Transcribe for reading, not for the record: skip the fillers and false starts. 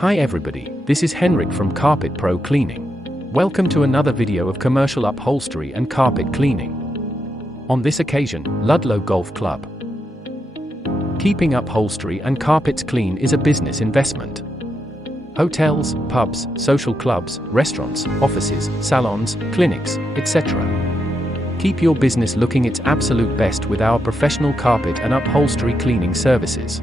Hi everybody, this is Henrik from Carpet Pro Cleaning. Welcome to another video of commercial upholstery and carpet cleaning. On this occasion, Ludlow Golf Club. Keeping upholstery and carpets clean is a business investment. Hotels, pubs, social clubs, restaurants, offices, salons, clinics, etc. Keep your business looking its absolute best with our professional carpet and upholstery cleaning services.